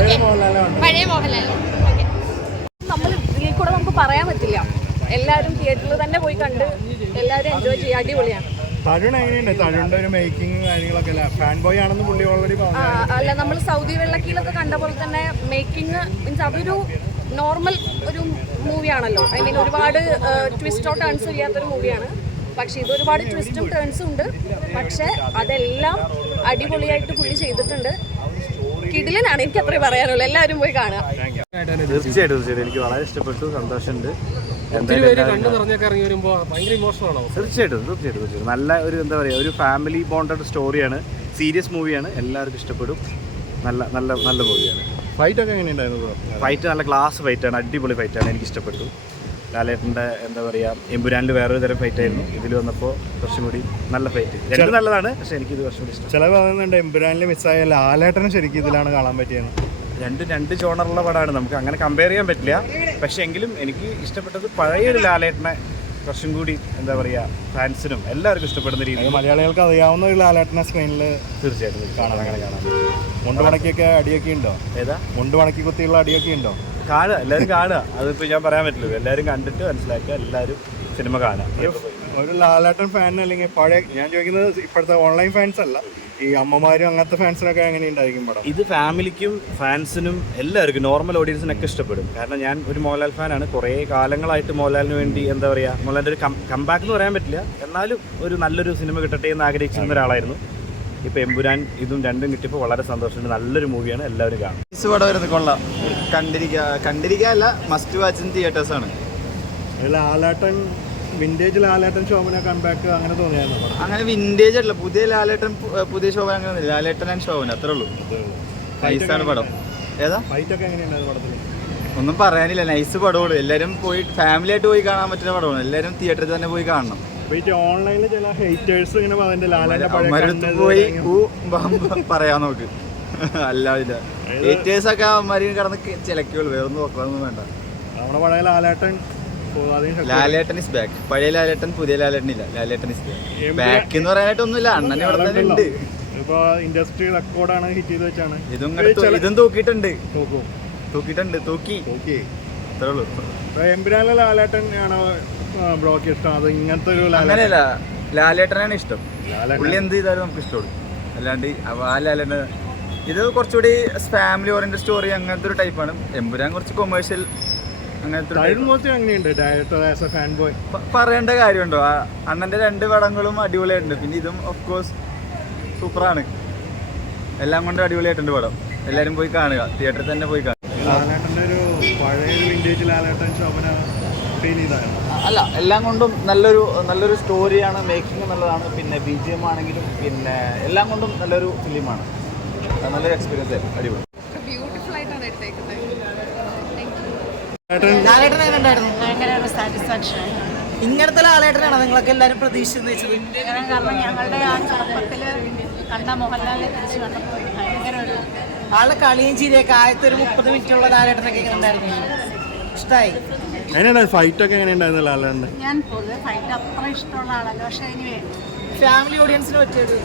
പഴയ മോഹൻലാൽ. നമ്മൾ ഇതിൽ കൂടെ നമുക്ക് പറയാൻ പറ്റില്ല. എല്ലാവരും തിയേറ്ററിൽ തന്നെ പോയി കണ്ട് എല്ലാവരും എൻജോയ് ചെയ്യുക. അടിപൊളിയാണ്. തരുൺ എങ്ങനെയുണ്ട്? തരുണിന്റെ ഒരു മേക്കിംഗ് കാര്യങ്ങളൊക്കെ ഫാൻ ബോയ് ആണെന്ന് പുള്ളി ഓൾറെഡി അല്ല, നമ്മൾ സൗദി വെള്ളക്കീലൊക്കെ കണ്ട പോലെ തന്നെ മേക്കിംഗ് മീൻസ് അതൊരു നോർമൽ ഒരു മൂവിയാണല്ലോ. ഐ മീൻ ഒരുപാട് ട്വിസ്റ്റോ ടേൺസും ഇല്ലാത്തൊരു മൂവിയാണ്. പക്ഷേ ഇത് ഒരുപാട് ട്വിസ്റ്റും ടേൺസും ഉണ്ട്. പക്ഷെ അതെല്ലാം അടിപൊളിയായിട്ട് പുള്ളി ചെയ്തിട്ടുണ്ട്. കിടിലനാണ്. എനിക്ക് അത്രേ പറയാനുള്ളൂ. എല്ലാവരും പോയി കാണുക. തീർച്ചയായിട്ടും എനിക്ക് വളരെ ഇഷ്ടപ്പെട്ടു. സന്തോഷമുണ്ട്. തീർച്ചയായിട്ടും നല്ല ഒരു എന്താ പറയുക, ഒരു ഫാമിലി ബോണ്ടഡ് സ്റ്റോറിയാണ്. സീരിയസ് മൂവിയാണ്. എല്ലാവർക്കും ഇഷ്ടപ്പെടും. നല്ല നല്ല നല്ല മൂവിയാണ്. ഫൈറ്റ് ഒക്കെ എങ്ങനെയുണ്ടായിരുന്നു? ഫൈറ്റ് നല്ല ക്ലാസ് ഫൈറ്റാണ്. അടിപൊളി ഫൈറ്റാണ്. എനിക്ക് ഇഷ്ടപ്പെട്ടു. ലാലേട്ടൻ്റെ എന്താ പറയുക, എമ്പുരാനിൽ വേറൊരു തരം ഫൈറ്റ് ആയിരുന്നു. ഇതിൽ വന്നപ്പോൾ കുറച്ചും കൂടി നല്ല ഫൈറ്റ്. രണ്ടും നല്ലതാണ്. പക്ഷേ എനിക്കിത് കുറച്ചും കൂടി ഇഷ്ടം. ചില പറയുന്നുണ്ട് എമ്പുരാനിൽ മിസ്സായ ലാലേട്ടനും ശരിക്കും ഇതിലാണ് കാണാൻ പറ്റിയത്. രണ്ട് ജോണറുള്ള പടമാണ്. നമുക്ക് അങ്ങനെ കമ്പയർ ചെയ്യാൻ പറ്റില്ല. പക്ഷേ എങ്കിലും എനിക്ക് ഇഷ്ടപ്പെട്ടത് പഴയൊരു ലാലേട്ടനെ കുറച്ചും കൂടി എന്താ പറയുക, ഫാൻസിനും എല്ലാവർക്കും ഇഷ്ടപ്പെടുന്ന രീതിയിൽ മലയാളികൾക്ക് അറിയാവുന്ന ഒരു ലാലേട്ടനെ സ്ക്രീനിൽ തീർച്ചയായിട്ടും കാണാൻ മുണ്ട് മടക്കിയൊക്കെ അടിയൊക്കെ ഉണ്ടോ? ഏതാ മുണ്ട് മടക്കി കുത്തിയുള്ള അടിയൊക്കെ ഉണ്ടോ? കാണുക, എല്ലാവരും കാണുക. അതിപ്പോൾ ഞാൻ പറയാൻ പറ്റില്ല. എല്ലാവരും കണ്ടിട്ട് മനസ്സിലാക്കുക. എല്ലാവരും സിനിമ കാണുക. ഒരു ലാലേട്ടൻ ഫാൻ അല്ലെങ്കിൽ പഴയ, ഞാൻ ചോദിക്കുന്നത് ഇപ്പോഴത്തെ ഓൺലൈൻ ഫാൻസ് അല്ല, ഈ അമ്മമാരും അങ്ങനത്തെ ഫാൻസിനൊക്കെ എങ്ങനെ ഉണ്ടായിരിക്കും പടം? ഇത് ഫാമിലിക്കും ഫാൻസിനും എല്ലാവർക്കും, നോർമൽ ഓഡിയൻസിനൊക്കെ ഇഷ്ടപ്പെടും. കാരണം ഞാൻ ഒരു മോഹൻലാൽ ഫാനാണ്. കുറേ കാലങ്ങളായിട്ട് മോഹൻലാലിന് വേണ്ടി എന്താ പറയുക, മോഹൻലാലിൻ്റെ ഒരു കംബാക്ക് എന്ന് പറയാൻ പറ്റില്ല, എന്നാലും ഒരു നല്ലൊരു സിനിമ കിട്ടട്ടെ എന്ന് ആഗ്രഹിച്ചിരുന്ന ഒരാളായിരുന്നു. ഇപ്പോൾ എമ്പുരാൻ ഇതും രണ്ടും കിട്ടിയപ്പോൾ വളരെ സന്തോഷമുണ്ട്. നല്ലൊരു മൂവിയാണ്. എല്ലാവരും കാണും. പടം വരുന്നത് കൊള്ളാം. കണ്ടിരിക്കാല്ല, മസ്റ്റ് വാച്ച് ഇൻ തിയേറ്റേഴ്സ് ആണ്. ലാലേട്ടൻ വിന്റേജ് ലാലേട്ടൻ ശോഭന കംബാക്ക് അങ്ങനെ തോന്നിയായിരുന്നു? അങ്ങനെ വിന്റേജ് അല്ല, പുതിയ ലാലേട്ടൻ പുതിയ ശോഭന അങ്ങനെ ലാലേട്ടൻ ആൻഡ് ശോഭന അത്രേ ഉള്ളൂ. നൈസാണ് പടം. ഏതാ ഫൈറ്റ് ഒക്കെ എങ്ങനെയുണ്ടായിരുന്നു പടത്തിൽ? ഒന്നും പറയാനില്ല. നൈസ് പടമുള്ളൂ. എല്ലാവരും പോയി ഫാമിലി ആയിട്ട് പോയി കാണാൻ പറ്റുന്ന പടമാണ്. എല്ലാവരും തിയേറ്ററിൽ തന്നെ പോയി കാണണം. ഓൺലൈനിൽ ചില ഹേറ്റേഴ്സ് ഇങ്ങനെ അവന്മാരടുത്ത് പോയി പറയാൻ നോക്ക്. അല്ലാതില്ല, ഹേറ്റേഴ്സ് ഒക്കെ അവന്മാരും കിടന്ന് ചിലക്കുള്ളൂ. വേറെ ഒന്നും നോക്കാനൊന്നും വേണ്ട. നമ്മുടെ പഴയ ലാലേട്ടൻ ഇസ് ബാക്ക്. പഴയ ലാലേട്ടൻ പുതിയ ലാലേട്ടൻ ഇല്ല. ലാലേട്ടൻ ഇസ് ബാക്ക് എന്ന് പറയാനായിട്ടൊന്നുമില്ല. അണ്ണൻ ഇവിടെ തന്നെ ഉണ്ട്. ഇൻഡസ്ട്രി റെക്കോർഡാണ് ഹിറ്റ് ചെയ്ത് വെച്ചാണ്. ഇതും തൂക്കിയിട്ടുണ്ട്. തൂക്കി അത്രേ ഉള്ളൂ. എമ്പുരാനിലെ ലാലേട്ടൻ ആണോ ബ്ലോക്ക് ഇഷ്ടം? അത് ഇങ്ങനത്തെ ഒരു അങ്ങനെയല്ല, ലാലേട്ടനാണ് ഇഷ്ടം. പുള്ളി എന്ത് ചെയ്താലും നമുക്ക് ഇഷ്ടമുള്ളൂ. അല്ലാണ്ട് ആ ലാലേട്ടൻ ഇത് കുറച്ചുകൂടി ഫാമിലി ഓറിയന്റഡ് സ്റ്റോറി അങ്ങനത്തെ ഒരു ടൈപ്പാണ്. എമ്പുരാൻ കുറച്ച് കൊമേഴ്ഷ്യൽ അങ്ങനത്തെ. പറയേണ്ട കാര്യമുണ്ടോ? അണ്ണന്റെ 2 പടങ്ങളും അടിപൊളിയായിട്ടുണ്ട്. പിന്നെ ഇതും ഓഫ് കോഴ്സ് സൂപ്പറാണ്. എല്ലാം കൊണ്ട് അടിപൊളിയായിട്ടുണ്ട് പടം. എല്ലാവരും പോയി കാണുക. തിയേറ്ററിൽ തന്നെ പോയി കാണുക. അല്ല, എല്ലാം കൊണ്ടും നല്ലൊരു സ്റ്റോറിയാണ്. മേക്കിംഗ് നല്ലതാണ്. പിന്നെ BGM ആണെങ്കിലും പിന്നെ എല്ലാം കൊണ്ടും നല്ലൊരു ഫിലിമാണ്. നല്ലൊരു എക്സ്പീരിയൻസ് ആയിരുന്നു. അടിപൊളി. ബ്യൂട്ടിഫുൾ ആയിട്ടാണ് എടുത്തേക്കുന്നത്. ഇങ്ങനത്തെ ലാലേട്ടനാണ് നിങ്ങളൊക്കെ എല്ലാവരും പ്രതീക്ഷിച്ചെന്ന് വെച്ചത്? കാരണം ഞങ്ങളുടെ ആ ചെറുപ്പത്തിൽ കണ്ട മോഹൻലാലിനെ തിരിച്ച് കണ്ടപ്പോൾ ഭയങ്കര ഒരു ആളുടെ കളിയും ചിരിയൊക്കെ ആദ്യത്തെ ഒരു 30 മിനിറ്റുള്ള ലാലേട്ടനൊക്കെ എങ്ങനെ ഉണ്ടായിരുന്നു? ഇഷ്ടമായി. ഫൈറ്റ് ഒക്കെ എങ്ങനെയുണ്ടായിരുന്നു ലാലേട്ടൻ? ഞാൻ പൊതുവെ ഫൈറ്റ് അത്ര ഇഷ്ടമുള്ള ആളല്ല. പക്ഷേ ഫാമിലി ഓഡിയൻസിന് പറ്റിയൊരു